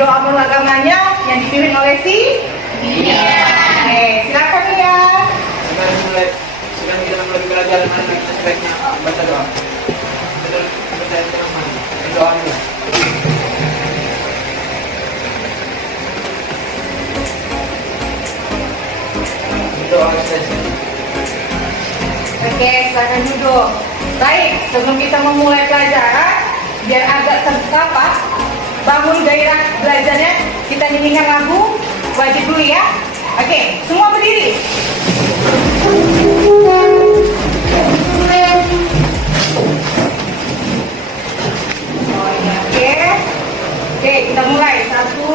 doa agamanya yang dipimpin oleh si Nia. Oke, silakan Nia. Sekarang kita mulai belajar mana sebaiknya baca doa. Betul, baca doa ini. Doa sesi. Oke, silakan duduk. Baik, sebelum kita memulai pelajaran, biar agak terdapat bangun gairah belajarnya, kita nyanyikan lagu wajib dulu ya. Oke, semua berdiri. Oke, kita mulai. Satu,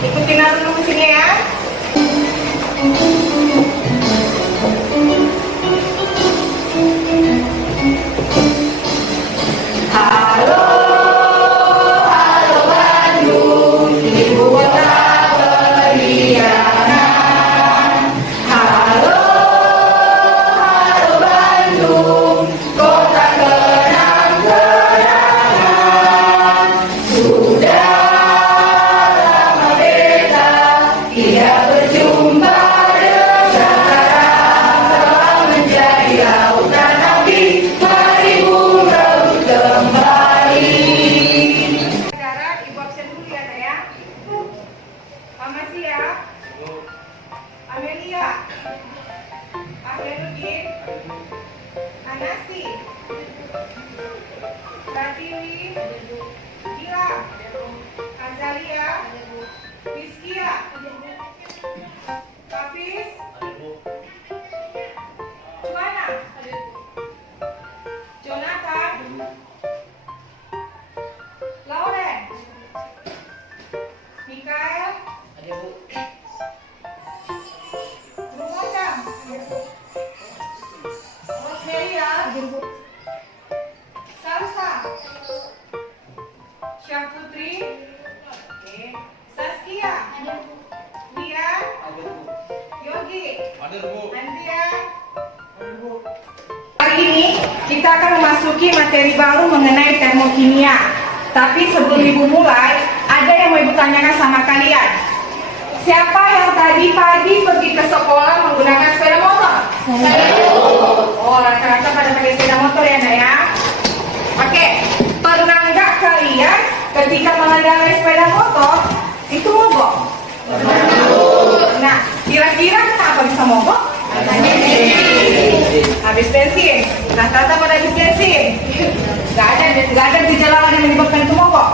ikutin dulu sini ya. Hari ini kita akan memasuki materi baru mengenai termokimia. Tapi sebelum ibu mulai, ada yang mau ibu tanyakan sama kalian. Siapa yang tadi pagi pergi ke sekolah menggunakan sepeda motor? Oh, rata-rata pada pakai sepeda motor ya, Nak ya. Oke, pernah nggak kalian ketika mengendarai sepeda motor itu mogok? Nah, kira-kira kenapa bisa mogok? Habis bensin. Rata-rata pada habis bensin. Gak ada gejala lain yang menyebabkan itu mogok.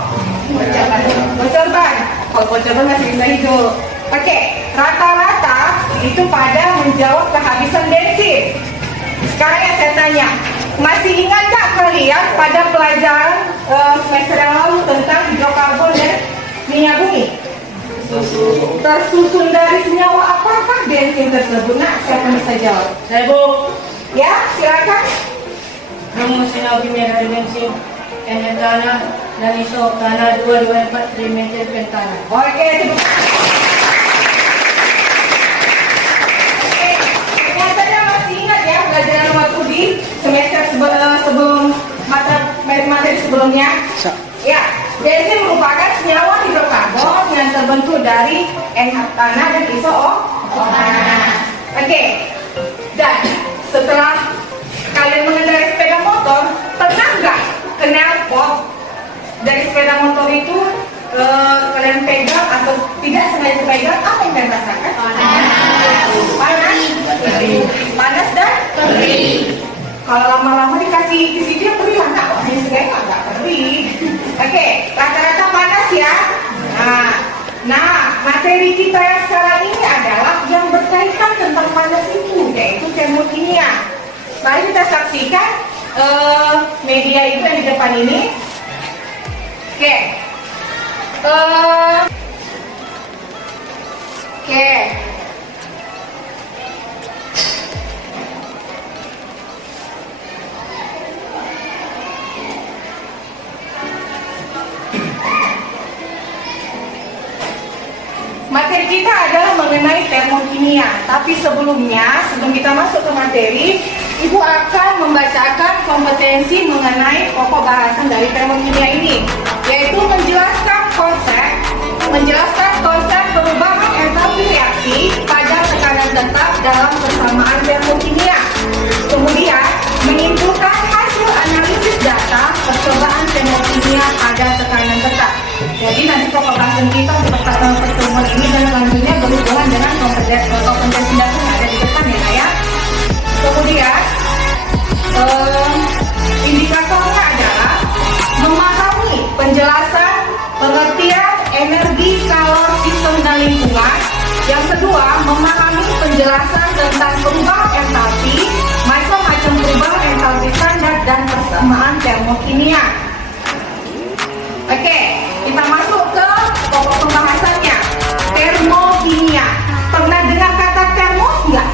Bocor ban. Kalau bocor ban masih bisa hidup. Oke, rata-rata itu pada menjawab kehabisan bensin. Sekarang yang saya tanya, masih ingat gak kalian pada pelajaran semester yang lalu tentang hidrokarbon dan minyak bumi? Tersusun dari senyawa apakah bensin tersebut? Nah, siapa bisa jawab? Saya Bu. Ya, silakan. Rumus senyawa kimia dari bensin N-metana dan isopropana 2,4 trimetilpentana. Oke, tepuk tangan. Oke, kelihatannya masih ingat ya pelajaran nomor 1 di semester sebelum materi sebelumnya. Ya, bensin merupakan senyawa hidrokarbon yang terbentuk dari N-metana dan isopropana. Oke, dan setelah kalian mengendarai sepeda motor, pernah nggak knalpot dari sepeda motor itu kalian pegang atau tidak sengaja pegang, apa yang kalian rasakan? Panas, panas dan perih. Kalau lama-lama dikasih kisi dia perih lah, nggak? Hanya segala nggak perih. Oke, rata-rata panas ya. Nah, materi kita yang sekarang ini adalah yang berkaitan tentang panas itu, yaitu termokimia. Mari kita saksikan media itu yang di depan ini. Oke. Materi kita adalah mengenai termokimia. Tapi sebelum kita masuk ke materi, Ibu akan membacakan kompetensi mengenai pokok bahasan dari termokimia ini, yaitu menjelaskan konsep, menjelaskan konsep perubahan entalpi reaksi pada tekanan tetap dalam persamaan termokimia. Kemudian, menyimpulkan hasil analisis data percobaan termokimia pada tekanan tetap. Jadi nanti pembahasan kita untuk pertemuan ini dan selanjutnya berhubungan dengan kompetensi dasar yang ada di depan ya. Kemudian, indikatornya adalah memahami penjelasan pengertian energi, kalor, sistem dan lingkungan. Yang kedua, memahami penjelasan tentang perubahan entalpi, macam-macam perubahan entalpi standar dan persamaan termokimia. Oke, kita masuk ke pokok pembahasannya. Termokimia. Pernah dengar kata termos nggak?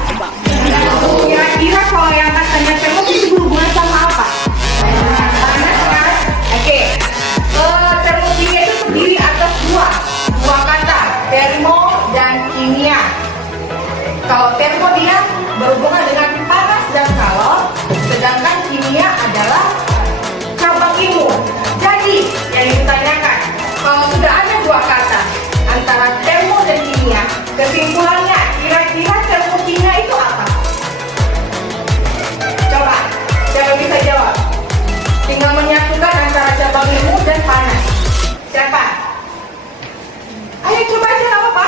Kira-kira kalau yang katanya termos itu berhubungan sama apa? Panas kan? Oke. Termokimia itu terdiri atas dua kata, termo dan kimia. Kalau termo dia berhubungan dengan panas dan kalor, sedangkan kimia adalah cabang ilmu. Jadi, yang ditanyakan, kalau sudah ada dua kata antara termo dan kimia, kesimpulannya kira-kira termokimia itu apa? Coba, siapa bisa jawab? Tinggal menyatukan antara cabang ilmu dan panas. Siapa? Ayo coba aja, nggak apa-apa.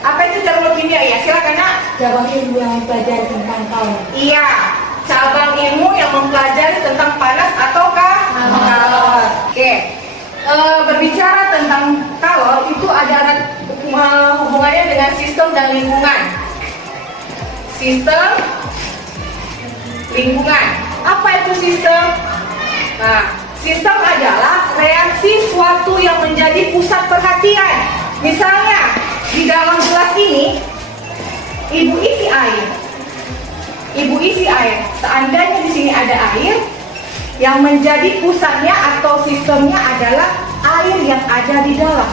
Apa itu termokimia ya? Silakan nak. Cabang ilmu yang mempelajari tentang kalor. Iya, cabang ilmu yang mempelajari tentang panas ataukah kalor. Oke. Berbicara tentang kalor itu ada hubungannya dengan sistem dan lingkungan. Sistem, lingkungan. Apa itu sistem? Nah, sistem adalah reaksi suatu yang menjadi pusat perhatian. Misalnya, di dalam gelas ini, ibu isi air. Ibu isi air. Seandainya di sini ada air, yang menjadi pusatnya atau sistemnya adalah air yang ada di dalam.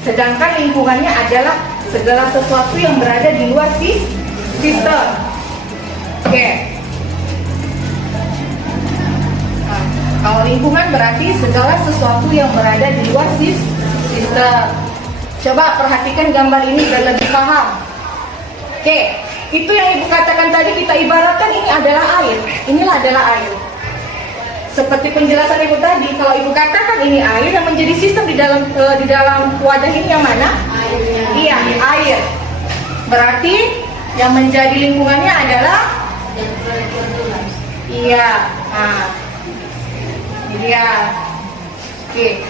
Sedangkan lingkungannya adalah segala sesuatu yang berada di luar sistem. Oke. Nah, kalau lingkungan berarti segala sesuatu yang berada di luar sistem. Coba perhatikan gambar ini biar lebih paham. Oke, itu yang ibu katakan tadi, kita ibaratkan ini adalah air. Inilah adalah air. Seperti penjelasan ibu tadi, kalau ibu katakan ini air, yang menjadi sistem di dalam wadah ini yang mana? Air. Iya, air. Berarti yang menjadi lingkungannya adalah? Iya. Nah, ini dia. Oke.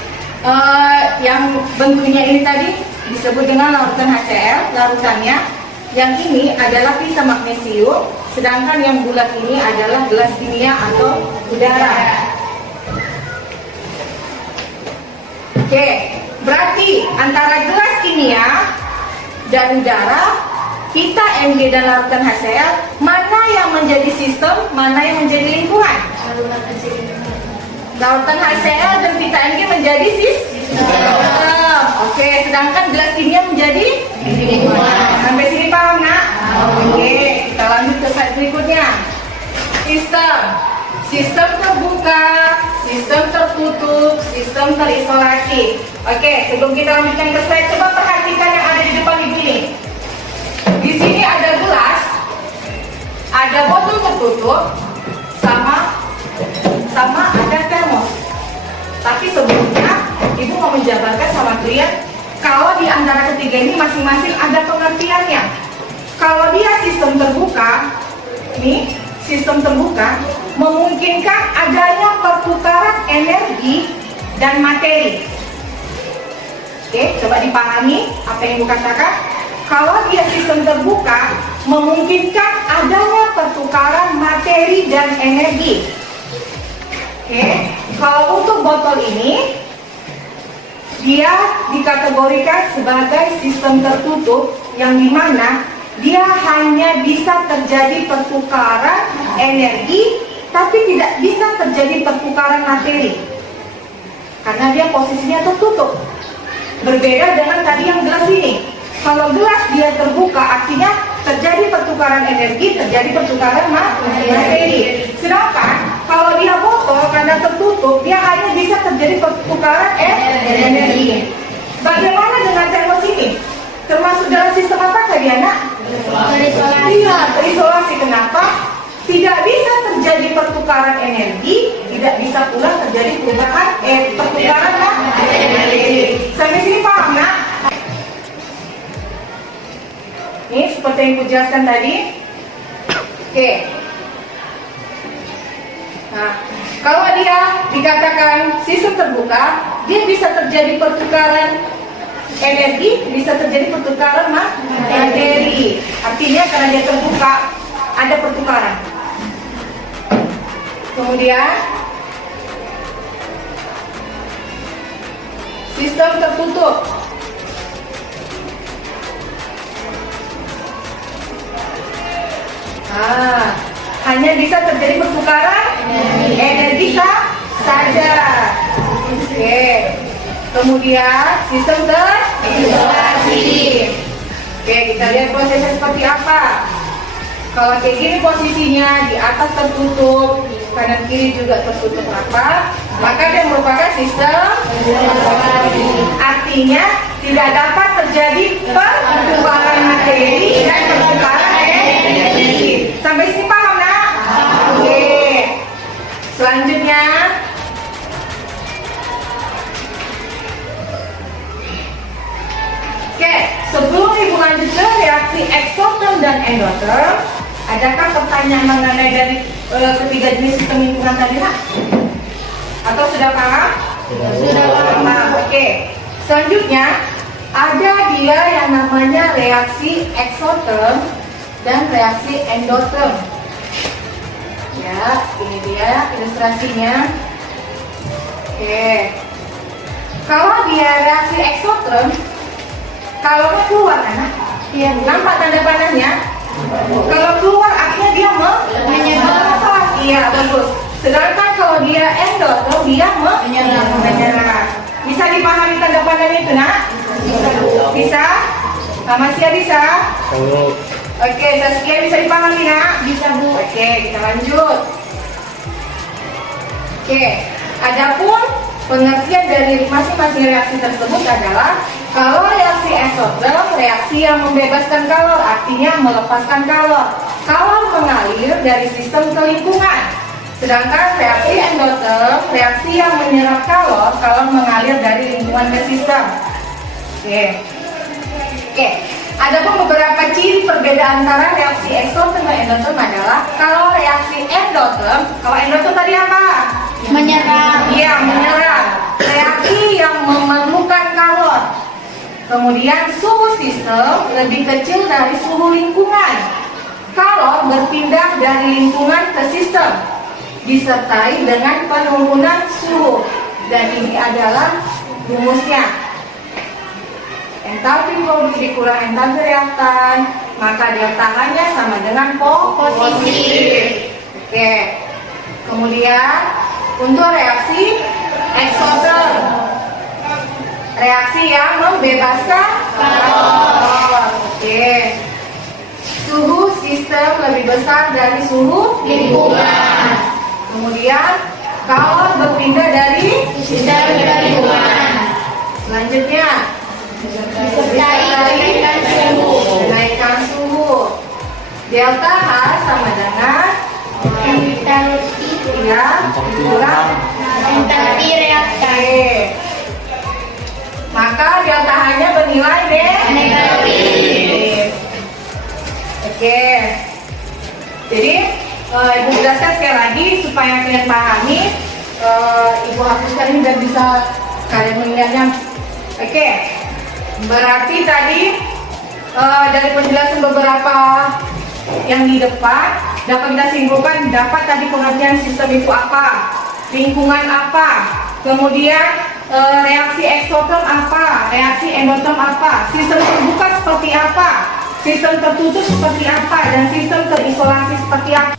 Yang bentuknya ini tadi disebut dengan larutan HCl, larutannya. Yang ini adalah pita magnesium, sedangkan yang bulat ini adalah gelas kimia atau udara. Oke, berarti antara gelas kimia dan udara, pita Mg dan larutan HCl, mana yang menjadi sistem, mana yang menjadi lingkungan? Larutan HCl dan pita Mg menjadi sistem. Oke, sedangkan gelas kimia menjadi lingkungan. Sampai sini paham nak? Oke, kita lanjut ke slide berikutnya. Sistem terbuka, sistem tertutup, sistem terisolasi. Oke, sebelum kita lanjutkan ke slide, coba perhatikan yang ada di depan ibu ini. Di sini ada gelas, ada botol tertutup, sama ada termos. Tapi sebelumnya, ibu mau menjabarkan sama kalian, kalau di antara ketiga ini masing-masing ada pengertiannya. Kalau dia sistem terbuka, ini sistem terbuka memungkinkan adanya pertukaran energi dan materi. Oke, coba dipahami apa yang ibu katakan. Kalau dia sistem terbuka memungkinkan adanya pertukaran materi dan energi. Oke, kalau untuk botol ini dia dikategorikan sebagai sistem tertutup yang dimana dia hanya bisa terjadi pertukaran energi tapi tidak bisa terjadi pertukaran materi karena dia posisinya tertutup. Berbeda dengan tadi yang gelas ini. Kalau gelas dia terbuka artinya terjadi pertukaran energi, terjadi pertukaran materi. Sedangkan kalau dia botol karena tertutup tertutup, dia hanya bisa terjadi pertukaran energi. Bagaimana dengan termos ini? Termasuk dalam sistem apakah dia, Nak? Iya, terisolasi. Kenapa? Tidak bisa terjadi pertukaran energi, tidak bisa pula terjadi pertukaran energi. Sampai sini paham, Nak? Ini seperti yang aku jelaskan tadi. Oke. Nah, kalau dia dikatakan sistem terbuka, dia bisa terjadi pertukaran energi, bisa terjadi pertukaran materi. Artinya karena dia terbuka, ada pertukaran. Kemudian sistem tertutup. Hanya bisa terjadi pertukaran energi saja. Oke. Kemudian sistem terisolasi. Oke, kita lihat prosesnya seperti apa. Kalau kayak gini posisinya, di atas tertutup, kanan kiri juga tertutup rapat, maka dia merupakan sistem terisolasi. Artinya tidak dapat terjadi pertukaran materi dan pertukaran energi. Sampai sini paham, Nak? Oke. Selanjutnya sebelum ibu lanjut ke reaksi eksoterm dan endoterm, adakah pertanyaan mengenai dari ketiga jenis sistem lingkungan tadi, Nak? Atau sudah paham? Sudah paham. Oke. Selanjutnya ada dia yang namanya reaksi eksoterm dan reaksi endoterm. Ya, ini dia ilustrasinya. Oke. Kalau dia reaksi eksoterm, kalau keluar, Anak, nampak tanda panahnya. Kalau keluar artinya dia melepas. Iya, bagus. Sedangkan kalau dia endoterm, dia menyerap. Bisa dipahami tanda panahnya itu, Nak? Bisa? Masih bisa? Oke, Saskia bisa dipahami, Nak? Bisa, Bu. Oke, kita lanjut. Oke, adapun pengertian dari masing-masing reaksi tersebut adalah kalau reaksi eksoterm, reaksi yang membebaskan kalor, artinya melepaskan kalor. Kalor mengalir dari sistem ke lingkungan. Sedangkan reaksi endoterm, reaksi yang menyerap kalor, kalor mengalir dari lingkungan ke sistem. Oke. Adapun beberapa ciri perbedaan antara reaksi eksoterm dan endoterm adalah kalau reaksi endoterm, kalau endoterm tadi apa? Menyerap. Iya, menyerap. Reaksi yang memerlukan kalor. Kemudian suhu sistem lebih kecil dari suhu lingkungan. Kalor berpindah dari lingkungan ke sistem, disertai dengan penurunan suhu. Dan ini adalah rumusnya. Entalpi produk dikurang entalpi reaktan, maka delta H-nya sama dengan positif. Oke. Kemudian untuk reaksi eksoterm, reaksi yang membebaskan kalor. Oke. Suhu sistem lebih besar dari suhu lingkungan. Kemudian kalor berpindah dari sistem ke lingkungan. Selanjutnya menaikkan suhu. Delta H sama dengan kurang entalpi reaktan. Maka delta H-nya bernilai negatif. Oke. Jadi ibu jelaskan sekali lagi supaya kalian pahami. Ibu hapuskan ini dan bisa kalian melihatnya. Oke. Berarti tadi dari penjelasan beberapa yang di depan dapat kita simpulkan, dapat tadi pengertian sistem itu apa, lingkungan apa, kemudian reaksi eksoterm apa, reaksi endoterm apa, sistem terbuka seperti apa, sistem tertutup seperti apa, dan sistem terisolasi seperti apa.